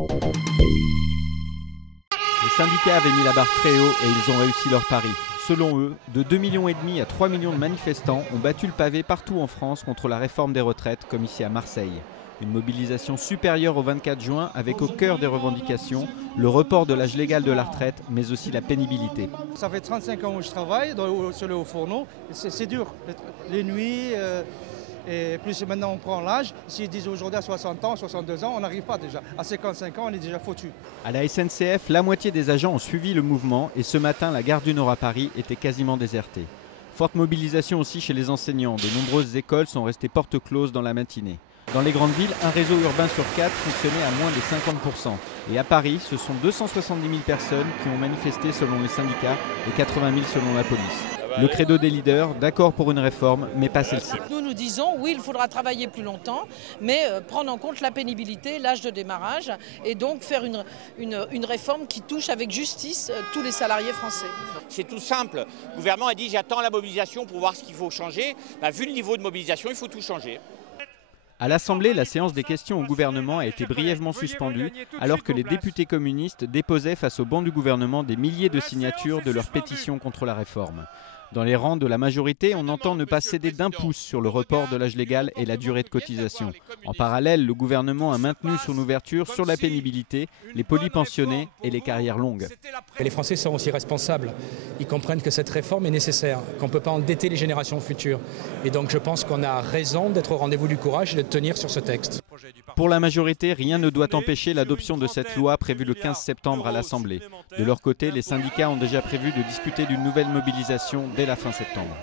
Les syndicats avaient mis la barre très haut et ils ont réussi leur pari. Selon eux, de 2,5 millions à 3 millions de manifestants ont battu le pavé partout en France contre la réforme des retraites, comme ici à Marseille. Une mobilisation supérieure au 24 juin avec au cœur des revendications le report de l'âge légal de la retraite, mais aussi la pénibilité. Ça fait 35 ans où je travaille sur le haut fourneau, c'est dur, les nuits, et plus maintenant on prend l'âge. S'ils disent aujourd'hui à 60 ans, 62 ans, on n'arrive pas déjà. À 55 ans, on est déjà foutu. À la SNCF, la moitié des agents ont suivi le mouvement et ce matin, la gare du Nord à Paris était quasiment désertée. Forte mobilisation aussi chez les enseignants. De nombreuses écoles sont restées portes closes dans la matinée. Dans les grandes villes, un réseau urbain sur 4 fonctionnait à moins de 50%. Et à Paris, ce sont 270 000 personnes qui ont manifesté selon les syndicats et 80 000 selon la police. Le credo des leaders, d'accord pour une réforme, mais pas celle-ci. Nous disons, oui, il faudra travailler plus longtemps, mais prendre en compte la pénibilité, l'âge de démarrage, et donc faire une réforme qui touche avec justice tous les salariés français. C'est tout simple. Le gouvernement a dit j'attends la mobilisation pour voir ce qu'il faut changer. Vu le niveau de mobilisation, il faut tout changer. À l'Assemblée, la séance des questions au gouvernement a été brièvement suspendue alors que les députés communistes déposaient face au banc du gouvernement des milliers de signatures de leur pétition contre la réforme. Dans les rangs de la majorité, on entend ne pas céder d'un pouce sur le report de l'âge légal et la durée de cotisation. En parallèle, le gouvernement a maintenu son ouverture sur la pénibilité, les polypensionnés et les carrières longues. Et les Français sont aussi responsables. Ils comprennent que cette réforme est nécessaire, qu'on ne peut pas endetter les générations futures. Et donc je pense qu'on a raison d'être au rendez-vous du courage et de tenir sur ce texte. Pour la majorité, rien ne doit empêcher l'adoption de cette loi prévue le 15 septembre à l'Assemblée. De leur côté, les syndicats ont déjà prévu de discuter d'une nouvelle mobilisation dès la fin septembre.